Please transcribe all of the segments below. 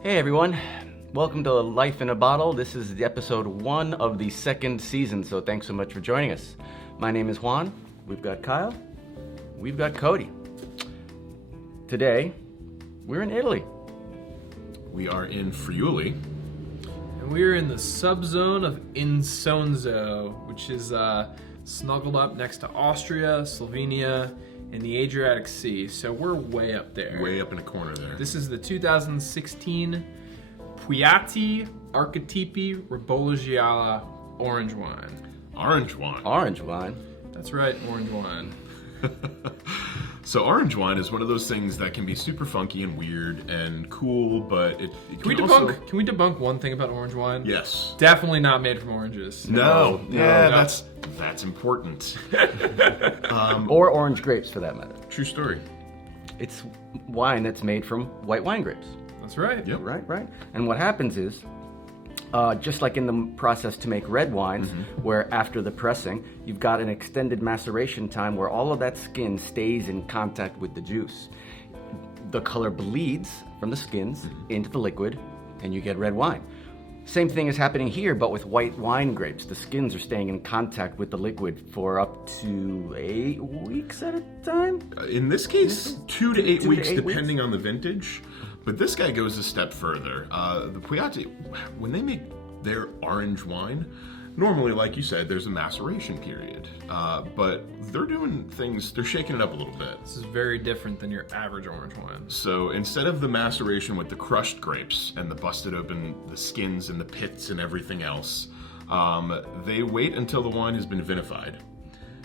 Hey everyone, welcome to Life in a Bottle. This is the episode 1 of the second season, so thanks so much for joining us. My name is Juan, we've got Kyle, we've got Cody. Today, we're in Italy. We are in Friuli. And we're in the subzone of Isonzo, which is snuggled up next to Austria, Slovenia, and the Adriatic Sea. So we're way up there. Way up in a corner there. This is the 2016 Puiatti Ribolla Gialla orange wine. Orange wine. Orange wine. That's right, orange wine. So orange wine is one of those things that can be super funky and weird and cool, but it Can we debunk one thing about orange wine? Yes. Definitely not made from oranges. No. Yeah, No. that's important. Or orange grapes for that matter. True story. It's wine that's made from white wine grapes. That's right. Yep. Right. And what happens is, just like in the process to make red wines, where after the pressing, you've got an extended maceration time where all of that skin stays in contact with the juice. The color bleeds from the skins into the liquid, and you get red wine. Same thing is happening here, but with white wine grapes. The skins are staying in contact with the liquid for up to 8 weeks at a time. In this case, 2 to 8 2 to weeks, 8 depending on the vintage. But this guy goes a step further. The Puiatti, when they make their orange wine, normally, like you said, there's a maceration period. But they're doing things, they're shaking it up a little bit. This is very different than your average orange wine. So instead of the maceration with the crushed grapes and the busted open, the skins and the pits and everything else, they wait until the wine has been vinified.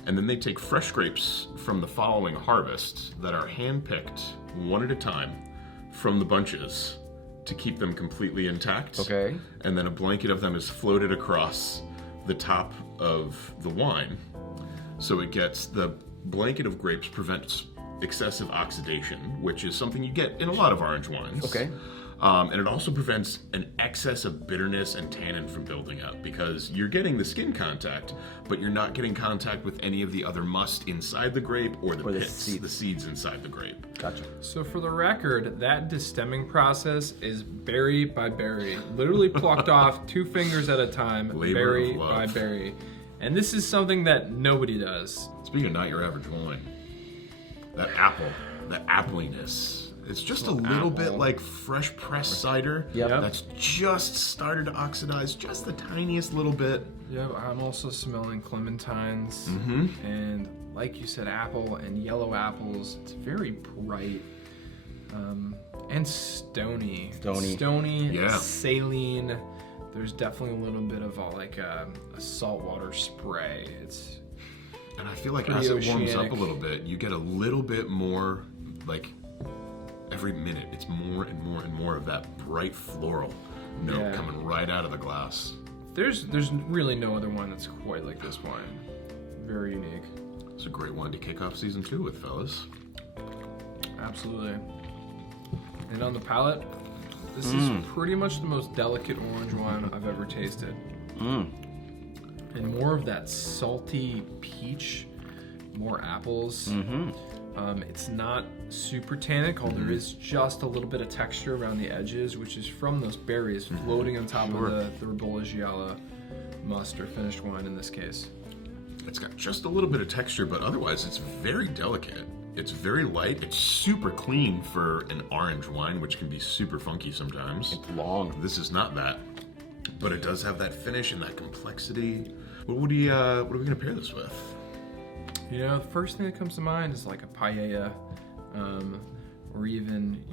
And then they take fresh grapes from the following harvest that are hand-picked one at a time from the bunches to keep them completely intact. Okay. And then a blanket of them is floated across the top of the wine. So it gets, the blanket of grapes prevents excessive oxidation, which is something you get in a lot of orange wines. Okay. And it also prevents an excess of bitterness and tannin from building up, because you're getting the skin contact, but you're not getting contact with any of the other must inside the grape or the pits, the seeds inside the grape. Gotcha. So for the record, that destemming process is berry by berry. Literally plucked off 2 fingers at a time, Labor berry of love. by berry. And this is something that nobody does. Speaking of not your average wine, that apple, that appliness, it's just a little bit like fresh pressed cider. Yep. That's just started to oxidize just the tiniest little bit. Yeah, I'm also smelling clementines. Mm-hmm. And like you said, apple and yellow apples. It's very bright. And stony. Stony, Yeah. saline. There's definitely a little bit of a saltwater spray. It's And I feel like pretty as it warms oceanic. up a little bit, you get a little bit more, like every minute, it's more and more and more of that bright floral note coming right out of the glass. There's really no other wine that's quite like this wine. Very unique. It's a great wine to kick off season 2 with, fellas. Absolutely. And on the palate, this is pretty much the most delicate orange wine I've ever tasted. And more of that salty peach, more apples. It's not super tannic, although there is just a little bit of texture around the edges, which is from those berries floating on top of the Ribolla Gialla must, or finished wine in this case. It's got just a little bit of texture, but otherwise it's very delicate. It's very light. It's super clean for an orange wine, which can be super funky sometimes. It's long. This is not that, but it does have that finish and that complexity. What are we gonna pair this with? You know, the first thing that comes to mind is like a paella, or even,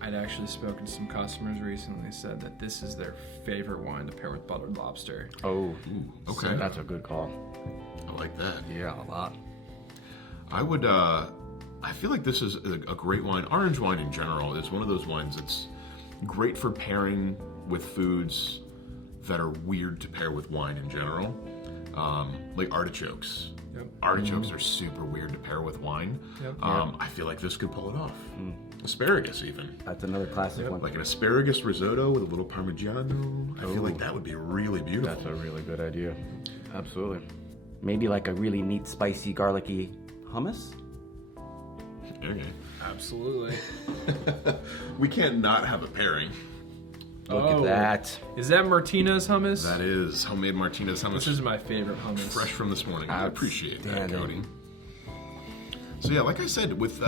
I'd actually spoken to some customers recently said that this is their favorite wine to pair with buttered lobster. Oh, Okay. so that's a good call. I like that. Yeah, a lot. I feel like this is a great wine. Orange wine in general is one of those wines that's great for pairing with foods that are weird to pair with wine in general, like artichokes. Yep. Artichokes are super weird to pair with wine. Yep. I feel like this could pull it off. Asparagus, even. That's another classic one. Like an asparagus risotto with a little Parmigiano. I feel like that would be really beautiful. That's a really good idea. Absolutely. Maybe like a really neat, spicy, garlicky hummus? Okay. Absolutely. We can't not have a pairing. Look at that. Is that Martinez hummus? That is homemade Martinez hummus. This is my favorite hummus. Fresh from this morning. I appreciate that, Outstanding. Cody. So yeah, like I said, with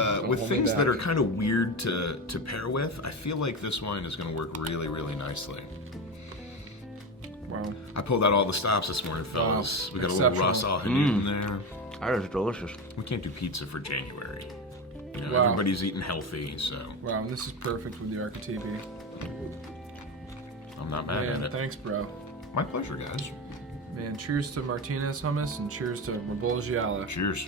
things that are kind of weird to pair with, I feel like this wine is going to work really, really nicely. Wow. I pulled out all the stops this morning, fellas. We got a little Exceptional. Ross Alhanout in there. That is delicious. We can't do pizza for January. You know, Wow. everybody's eating healthy, so Wow, this is perfect with the Archetipi. I'm not mad Man, at it. thanks, bro. My pleasure, guys. Man, cheers to Martinez hummus and cheers to Ribolla Gialla. Cheers.